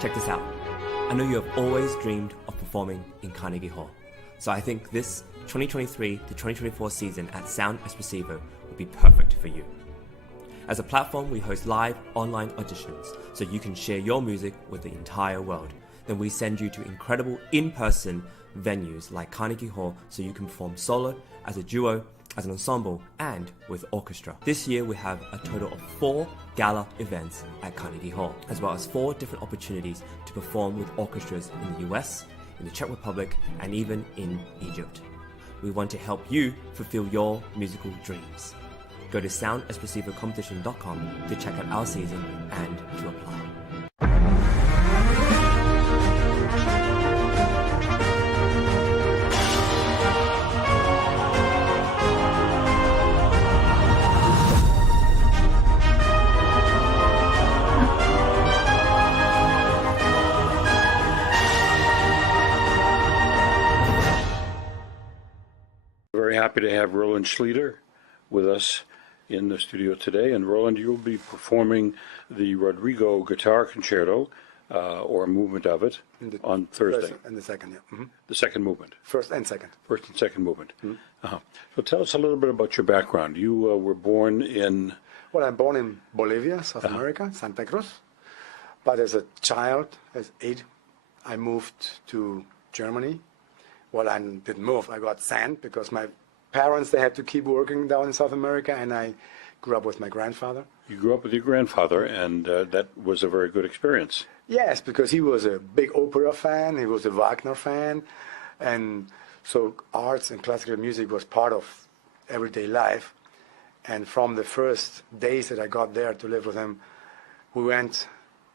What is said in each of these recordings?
Check this out. I know you have always dreamed of performing in Carnegie Hall. So I think this 2023 to 2024 season at Sound Expressivo will be perfect for you. As a platform, we host live online auditions so you can share your music with the entire world. Then we send you to incredible in-person venues like Carnegie Hall so you can perform solo, as a duo, as an ensemble, and with orchestra. This year we have a total of 4 gala events at Carnegie Hall, as well as 4 different opportunities to perform with orchestras in the US, in the Czech Republic, and even in Egypt. We want to help you fulfill your musical dreams. Go to soundexpressivocompetition.com to check out our season and to apply. Very happy to have Roland Schlieder with us in the studio today. And Roland, you'll be performing the Rodrigo Guitar Concerto, or a movement of it, on Thursday. First and the second, yeah. Mm-hmm. The second movement. First and second. First and second movement. Mm-hmm. So tell us a little bit about your background. You were born in... Well, I'm born in Bolivia, South America, Santa Cruz. But as a child, as 8, I moved to Germany. Well, I didn't move. I got sent because my parents, they had to keep working down in South America, and I grew up with my grandfather. You grew up with your grandfather, and that was a very good experience. Yes, because he was a big opera fan, he was a Wagner fan, and so arts and classical music was part of everyday life. And from the first days that I got there to live with him, we went,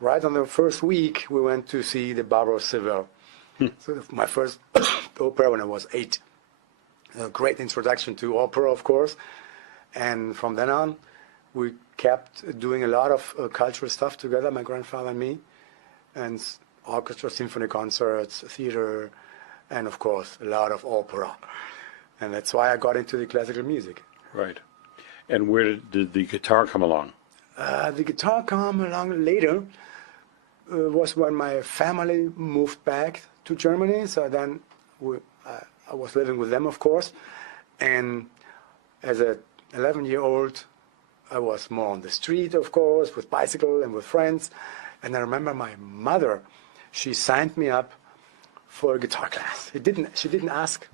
right on the first week, we went to see the Brouwer Seville. So my first opera when I was 8. A great introduction to opera, of course. And from then on, we kept doing a lot of cultural stuff together, my grandfather and me, and orchestra, symphony concerts, theater, and of course, a lot of opera. And that's why I got into the classical music. Right. And where did the guitar come along? The guitar came along later. Was when my family moved back to Germany. So then I was living with them, of course. And as an 11-year-old, I was more on the street, of course, with bicycle and with friends. And I remember my mother, she signed me up for a guitar class. She didn't ask.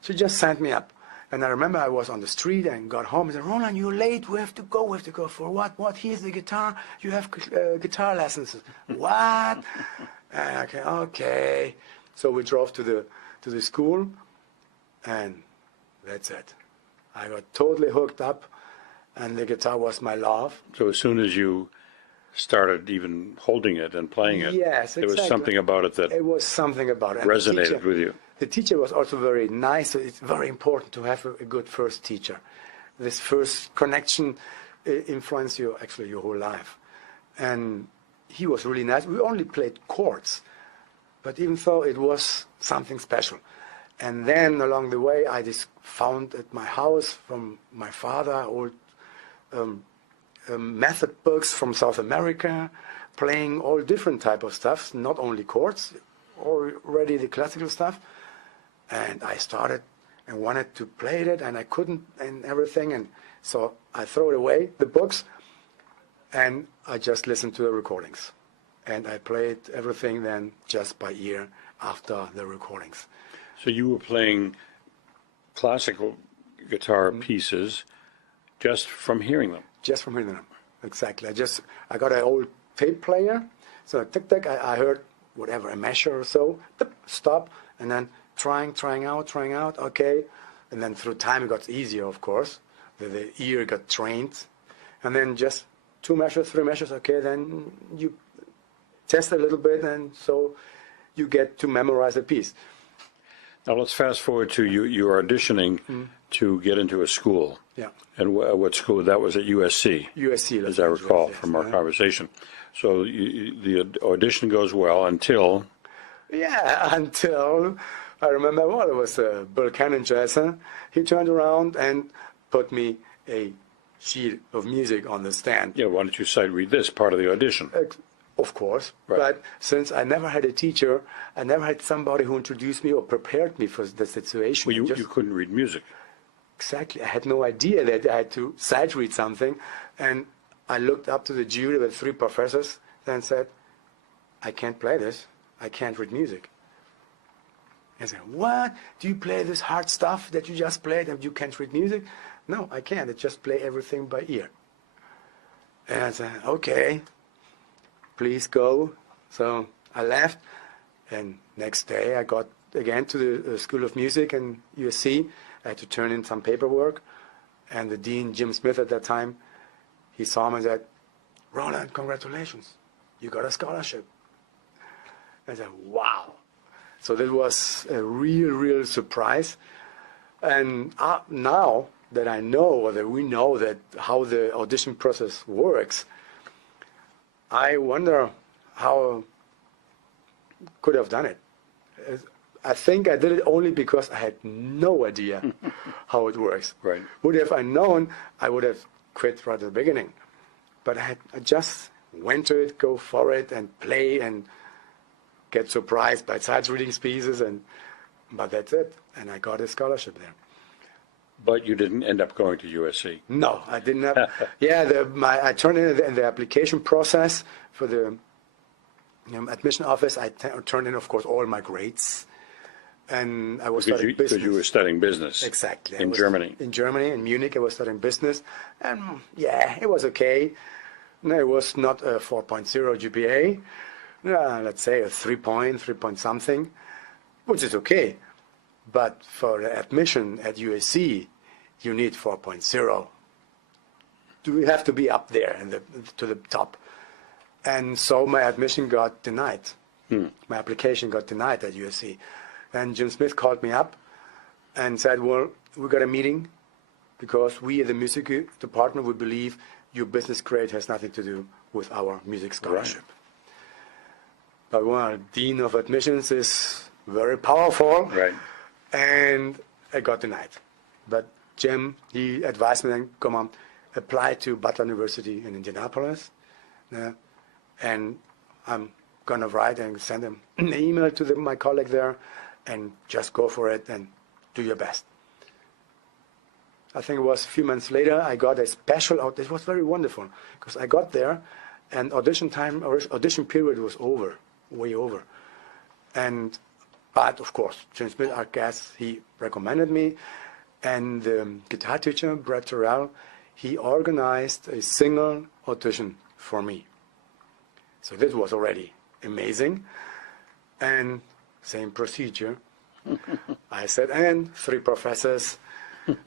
She just signed me up. And I remember I was on the street and got home and said, Roland, you're late. We have to go. We have to go for what? What? Here's the guitar. You have guitar lessons. What? And okay. So we drove to the school, and that's it. I got totally hooked up, and the guitar was my love. So as soon as you started even holding it and playing it, yes, exactly. There was something about it that resonated with you. The teacher was also very nice. So it's very important to have a good first teacher. This first connection influences you actually your whole life. And he was really nice. We only played chords, but even though it was something special. And then along the way, I just found at my house from my father old method books from South America, playing all different type of stuff, not only chords, already the classical stuff. And I started and wanted to play it, and I couldn't, and everything. And so I threw it away, the books, and I just listened to the recordings. And I played everything then just by ear after the recordings. So you were playing classical guitar pieces just from hearing them? Just from hearing them, exactly. I got an old tape player, so tick, I heard whatever, a measure or so, stop, and then trying out, okay. And then through time it got easier, of course. The ear got trained. And then just 2 measures, 3 measures, okay, then you test a little bit, and so you get to memorize a piece. Now let's fast forward to you auditioning to get into a school. Yeah. And what school? That was at USC. USC, as I recall from our conversation. So the audition goes well until... Yeah, until I remember, well, it was Bill Cannon. He turned around and put me a sheet of music on the stand. Yeah, why don't you read this part of the audition? of course. Right. But since I never had a teacher, I never had somebody who introduced me or prepared me for the situation. Well, you couldn't read music. Exactly. I had no idea that I had to sight read something. And I looked up to the jury with 3 professors and said, I can't play this. I can't read music. And I said, what? Do you play this hard stuff that you just played and you can't read music? No, I can't. I just play everything by ear. And I said, okay, please go. So I left. And next day I got again to the School of Music in USC. I had to turn in some paperwork. And the dean, Jim Smith at that time, he saw me and said, Roland, congratulations. You got a scholarship. I said, wow. So that was a real surprise. And now that I know, or that we know that how the audition process works, I wonder how I could have done it. I think I did it only because I had no idea how it works. Right. Would have I known, I would have quit right at the beginning. But I just went to it, go for it, and play, and get surprised by sight reading pieces, but that's it. And I got a scholarship there. But you didn't end up going to USC. No, I didn't have. I turned in the application process for the admission office. I turned in, of course, all my grades, and I was studying business. Because you were studying business. Exactly. In Germany. In Germany, in Munich, I was studying business, and yeah, it was okay. No, it was not a 4.0 GPA. Let's say a 3 point something, which is okay. But for admission at USC, you need 4.0. You have to be up there to the top. And so my admission got denied. My application got denied at USC. And Jim Smith called me up and said, well, we got a meeting because we at the music department would believe your business grade has nothing to do with our music scholarship. Right. But well, Dean of Admissions is very powerful. Right. And I got denied. But Jim, he advised me then, come on, apply to Butler University in Indianapolis. And I'm going to write and send him an email to my colleague there and just go for it and do your best. I think it was a few months later, I got a special, it was very wonderful, because I got there and audition period was over, way over. But of course, James Smith, our guest, he recommended me, and the guitar teacher, Brett Terrell, he organized a single audition for me. So this was already amazing, and same procedure. I sat in, 3 professors.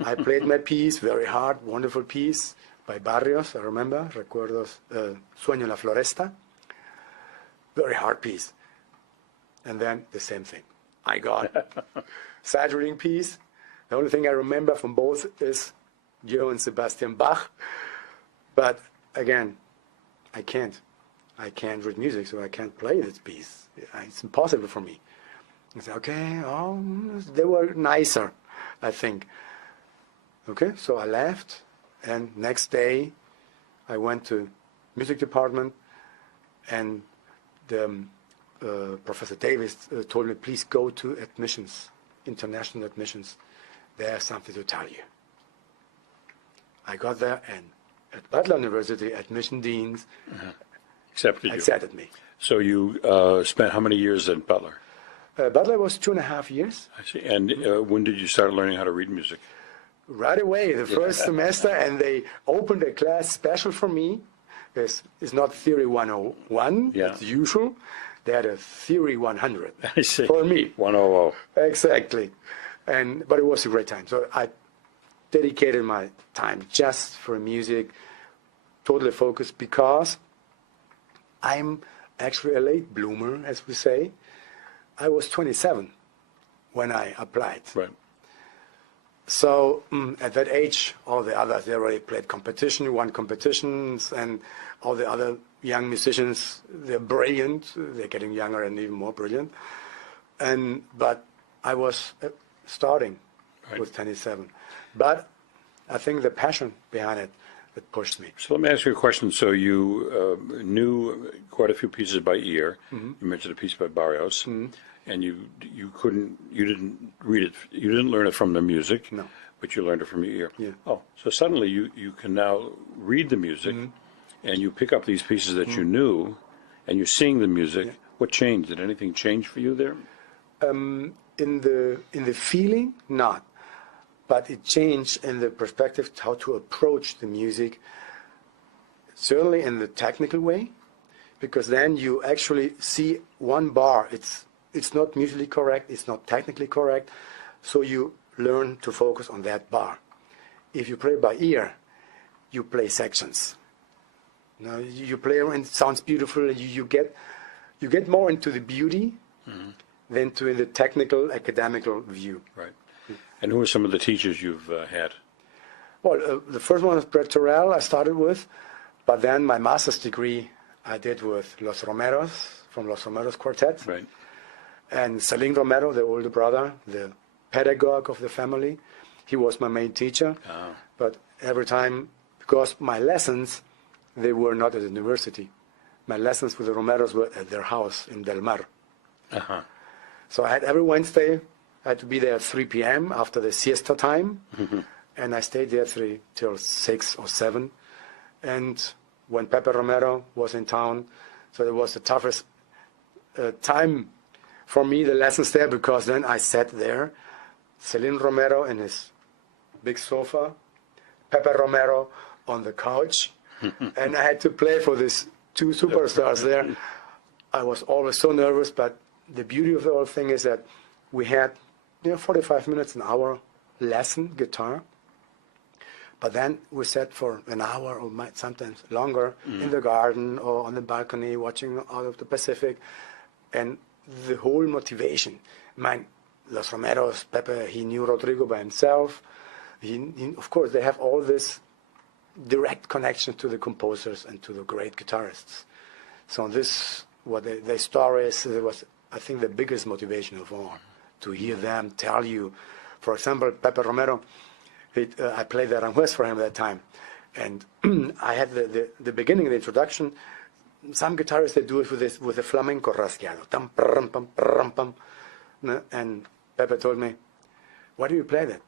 I played my piece, very hard, wonderful piece by Barrios, I remember, Recuerdos, Sueño en la Floresta. Very hard piece. And then the same thing. I got sight reading piece. The only thing I remember from both is Johann Sebastian Bach. But again, I can't read music, so I can't play this piece. It's impossible for me. I said, okay, they were nicer, I think. Okay, so I left, and next day I went to music department, and the Professor Davis told me, please go to admissions, international admissions. They have something to tell you. I got there, and at Butler University, admission deans accepted me. So you spent how many years at Butler? Butler was 2.5 years. I see. And when did you start learning how to read music? Right away, the first semester, and they opened a class special for me. It's not Theory 101, it's usual. They had a Theory 100 I see. For me. 100. Exactly. But it was a great time. So I dedicated my time just for music, totally focused, because I'm actually a late bloomer, as we say. I was 27 when I applied. Right. So at that age, all the others, they already played competition, won competitions, and all the other young musicians, they're brilliant. They're getting younger and even more brilliant. But I was starting with 27. But I think the passion behind it that pushed me. So let me ask you a question. So you knew quite a few pieces by ear. You mentioned a piece by Barrios, and you didn't read it, you didn't learn it from the music, No. but you learned it from your ear. Yeah. Oh, so suddenly you can now read the music, and you pick up these pieces that you knew, and you're seeing the music. Yeah. What changed? Did anything change for you there? In the feeling, not. But it changed in the perspective how to approach the music, certainly in the technical way, because then you actually see one bar. It's not musically correct, it's not technically correct, so you learn to focus on that bar. If you play by ear, you play sections. You play and it sounds beautiful, and you get more into the beauty than to in the technical, academical view. Right. And who are some of the teachers you've had? Well, the first one was Brett Terrell I started with, but then my master's degree I did with Los Romeros, from Los Romeros Quartet. Right. And Celine Romero, the older brother, the pedagogue of the family. He was my main teacher. Oh. But every time, because my lessons, they were not at the university. My lessons with the Romeros were at their house in Del Mar. Uh-huh. So I had every Wednesday, I had to be there at 3 p.m. after the siesta time. And I stayed there till 6 or 7. And when Pepe Romero was in town, so it was the toughest time for me, the lessons there, because then I sat there, Celine Romero in his big sofa, Pepe Romero on the couch, and I had to play for these two superstars there. I was always so nervous, but the beauty of the whole thing is that we had 45 minutes, an hour lesson, guitar, but then we sat for an hour or sometimes longer in the garden or on the balcony watching out of the Pacific, and the whole motivation. Los Romeros, Pepe, he knew Rodrigo by himself. Of course, they have all this direct connection to the composers and to the great guitarists. So this, what their stories, was, I think, the biggest motivation of all, to hear them tell you. For example, Pepe Romero, I played the Aranjuez for him at that time. And I had the beginning, the introduction. Some guitarists, they do it with a flamenco rasgueado. Tam, pam, pam, pam, pam. And Pepe told me, why do you play that?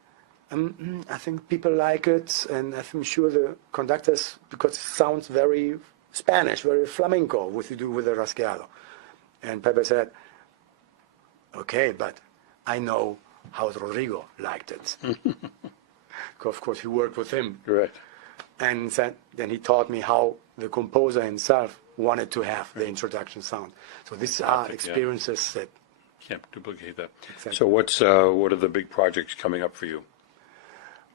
I think people like it, and I'm sure the conductors, because it sounds very Spanish, very flamenco, what you do with the rasgueado. And Pepe said, okay, but I know how Rodrigo liked it. Of course, he worked with him. Right. And then he taught me how the composer himself wanted to have the introduction sound. So these are experiences that Can't duplicate that. Exactly. So what are the big projects coming up for you?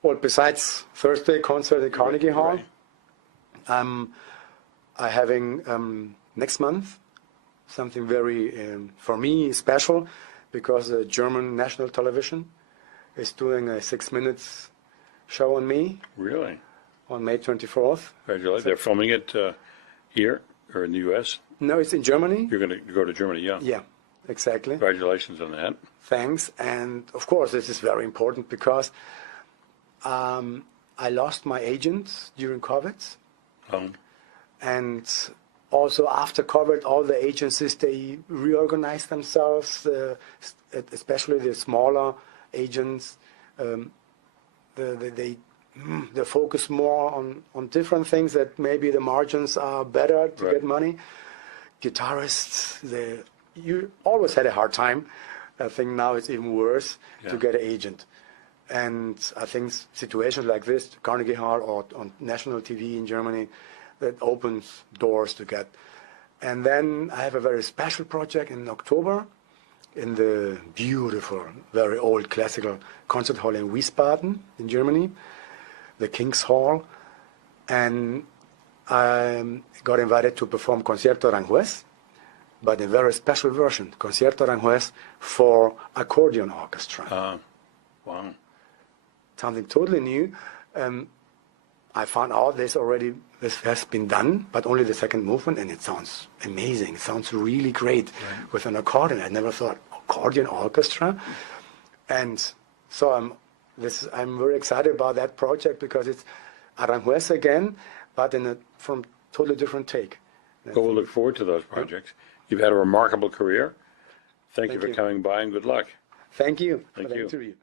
Well, besides Thursday concert at Carnegie Hall, Right. I'm having next month something very, for me, special, because the German national television is doing a 6 minutes show on me Really? on May 24th. Congratulations. They're filming it here or in the U.S.? No, it's in Germany. You're going to go to Germany, yeah. Yeah, exactly. Congratulations on that. Thanks. And of course, this is very important because I lost my agent during COVID. And also after COVID, all the agencies, they reorganized themselves, especially the smaller agents. They focus more on different things that maybe the margins are better to Right. get money. Guitarists, you always had a hard time. I think now it's even worse to get an agent. And I think situations like this, Carnegie Hall or on national TV in Germany, that opens doors to get. And then I have a very special project in October in the beautiful, very old classical concert hall in Wiesbaden in Germany, the King's Hall. And I got invited to perform Concierto Aranjuez, but in a very special version, Concierto Aranjuez for accordion orchestra. Wow. Something totally new. I found out this has been done, but only the second movement, and it sounds amazing. It sounds really great with an accordion. I never thought accordion orchestra. And so I'm very excited about that project because it's Aranjuez again, but from totally different take. Well, we'll look forward to those projects. You've had a remarkable career. Thank you for coming by, and good luck. Thank you for Thank the you. interview.